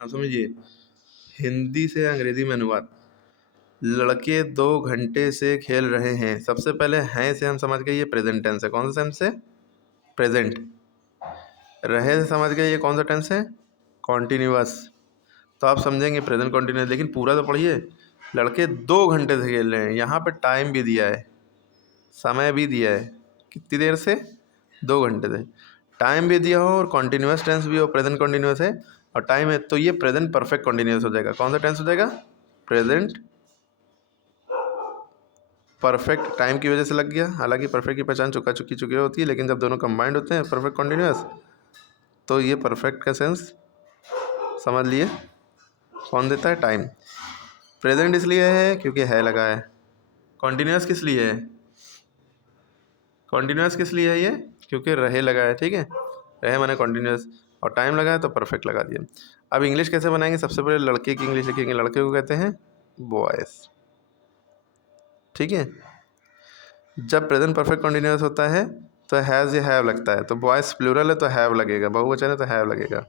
अब समझिए, हिंदी से अंग्रेजी में अनुवाद। लड़के 2 घंटे से खेल रहे हैं। सबसे पहले हैं से हम समझ गए ये प्रेजेंट टेंस है। कौन सा टेंस है? प्रेजेंट। रहे से समझ गए ये कौन सा टेंस है? कॉन्टिन्यूअस। तो आप समझेंगे प्रेजेंट कॉन्टिन्यूअस, लेकिन पूरा तो पढ़िए। लड़के 2 घंटे से खेल रहे हैं, यहाँ पे टाइम भी दिया है, समय भी दिया है। कितनी देर से? 2 घंटे से। टाइम भी दिया हो और कॉन्टिन्यूअस टेंस भी हो, प्रेजेंट कॉन्टिन्यूअस है और टाइम है, तो ये प्रेजेंट परफेक्ट कॉन्टिन्यूअस हो जाएगा। कौन सा टेंस हो जाएगा? Present perfect. टाइम की वजह से लग गया, हालांकि परफेक्ट की पहचान चुका चुकी होती है, लेकिन जब दोनों कंबाइंड होते हैं परफेक्ट कॉन्टिन्यूअस, तो ये परफेक्ट का सेंस समझ लिए। कौन देता है? टाइम। प्रेजेंट इसलिए है क्योंकि है लगा है। कॉन्टिन्यूअस किस लिए है? कॉन्टिन्यूअस किस लिए है ये? क्योंकि रहे लगा है, ठीक है। रहे माने कॉन्टिन्यूअस, और टाइम लगा है तो परफेक्ट लगा दिया। अब इंग्लिश कैसे बनाएंगे? सबसे पहले लड़के की इंग्लिश लिखेंगे। लड़के को कहते हैं बॉयज़, ठीक है। जब प्रेजेंट परफेक्ट कॉन्टिन्यूअस होता है तो हैज़ या हैव लगता है, तो बॉयज़ प्लूरल है तो हैव लगेगा, बहुवचन है तो हैव लगेगा।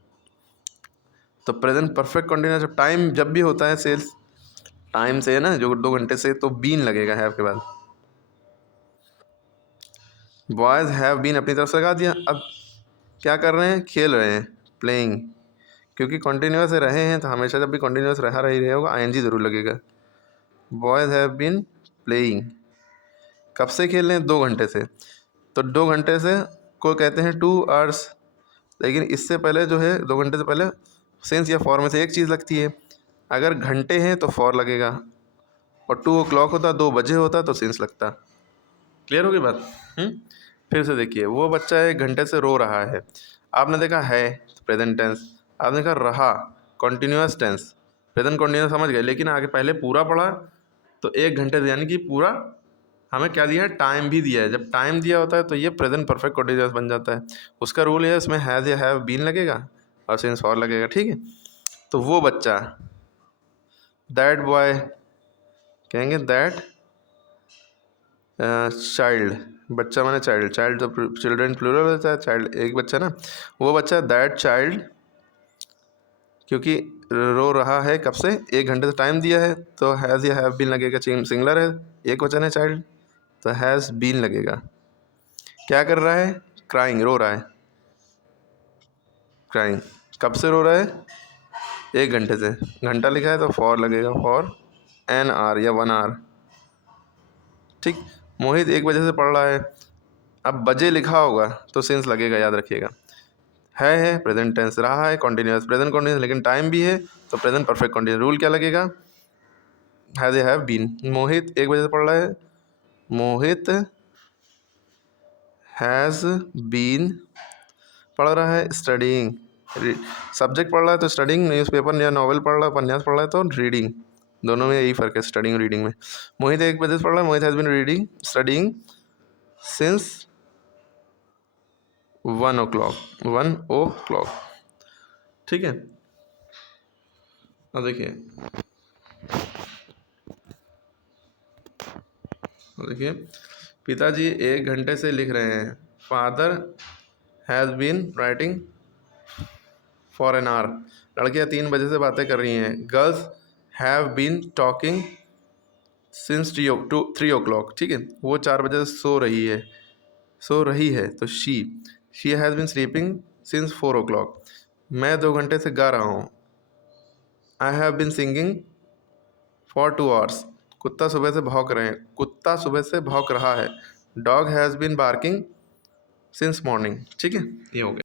तो प्रेजेंट परफेक्ट कॉन्टिन्यूअस टाइम जब भी होता है सेल्स टाइम से है ना, जो 2 घंटे से, तो बीन लगेगा हैव के बाद। बॉयज़ हैव बीन अपनी तरफ से लगा दिया। अब क्या कर रहे हैं? खेल रहे हैं, प्लेइंग। क्योंकि कॉन्टिन्यूअस रहे हैं तो हमेशा जब भी कॉन्टिन्यूअस रहा रही होगा आईएनजी ज़रूर लगेगा। Boys have been playing. कब से खेल रहे हैं? 2 घंटे से। तो 2 घंटे से को कहते हैं 2 आवर्स, लेकिन इससे पहले जो है 2 घंटे से पहले सेंस या फॉर में से एक चीज़ लगती है। अगर घंटे हैं तो फॉर लगेगा, और 2 o'clock होता, 2 बजे होता तो सेंस लगता। क्लियर होगी बात? फिर से देखिए, वो बच्चा 1 घंटे से रो रहा है। आपने देखा है तो प्रेजेंट टेंस, आपने देखा रहा कॉन्टिन्यूअस टेंस, प्रेजेंट कॉन्टिन्यूअस समझ गए, लेकिन आगे पहले पूरा पढ़ा तो 1 घंटे से, यानी कि पूरा हमें क्या दिया है? टाइम भी दिया है। जब टाइम दिया होता है तो ये प्रेजेंट परफेक्ट कॉन्टिन्यूअस बन जाता है। उसका रूल है, इसमें हैज़ या हैव बीन लगेगा और सिंस फॉर लगेगा, ठीक है। तो वो बच्चा, दैट बॉय, कहेंगे दैट चाइल्ड। बच्चा माने चाइल्ड, चाइल्ड तो चिल्ड्रन प्लूरल होता है, चाइल्ड एक बच्चा ना। वो बच्चा दैट चाइल्ड, क्योंकि रो रहा है कब से? 1 घंटे से टाइम दिया है, तो हैज़ या हैव बीन लगेगा, सिंगुलर है, एक वचन है चाइल्ड, तो हैज़ बीन लगेगा। क्या कर रहा है? क्राइंग, रो रहा है। क्राइंग कब से रो रहा है? 1 घंटे से। घंटा लिखा है तो फॉर लगेगा, फॉर एन आर या 1 आवर, ठीक। मोहित 1 बजे से पढ़ रहा है। अब बजे लिखा होगा तो सेंस लगेगा, याद रखिएगा। है प्रेजेंट टेंस, रहा है कॉन्टिन्यूअस, प्रेजेंट कॉन्टिन्यूअस, लेकिन टाइम भी है तो प्रेजेंट परफेक्ट कॉन्टिन्यूअस। रूल क्या लगेगा? Has have been. मोहित 1 बजे से पढ़ रहा है, मोहित हैज़ बीन पढ़ रहा है स्टडीइंग। सब्जेक्ट पढ़ रहा है तो स्टडीइंग, न्यूज़पेपर या नॉवल पढ़ रहा है, उपन्यास पढ़ रहा है तो रीडिंग। दोनों में यही फ़र्क है, स्टडीइंग और रीडिंग में। मोहित 1 बजे से पढ़ रहा है, Mohit has been reading studying since 1 o'clock, ठीक है। अब देखिए, पिताजी 1 घंटे से लिख रहे हैं। Father has been writing for an hour. लड़कियाँ 3 बजे से बातें कर रही हैं। Girls have been talking since 3 o'clock, ठीक है। वो 4 बजे से सो रही है तो she has been sleeping since 4 o'clock। मैं 2 घंटे से गा रहा हूँ। I have been singing for 2 hours। कुत्ता सुबह से भौंक रहा है। Dog has been barking since morning, ठीक है। ये हो गया।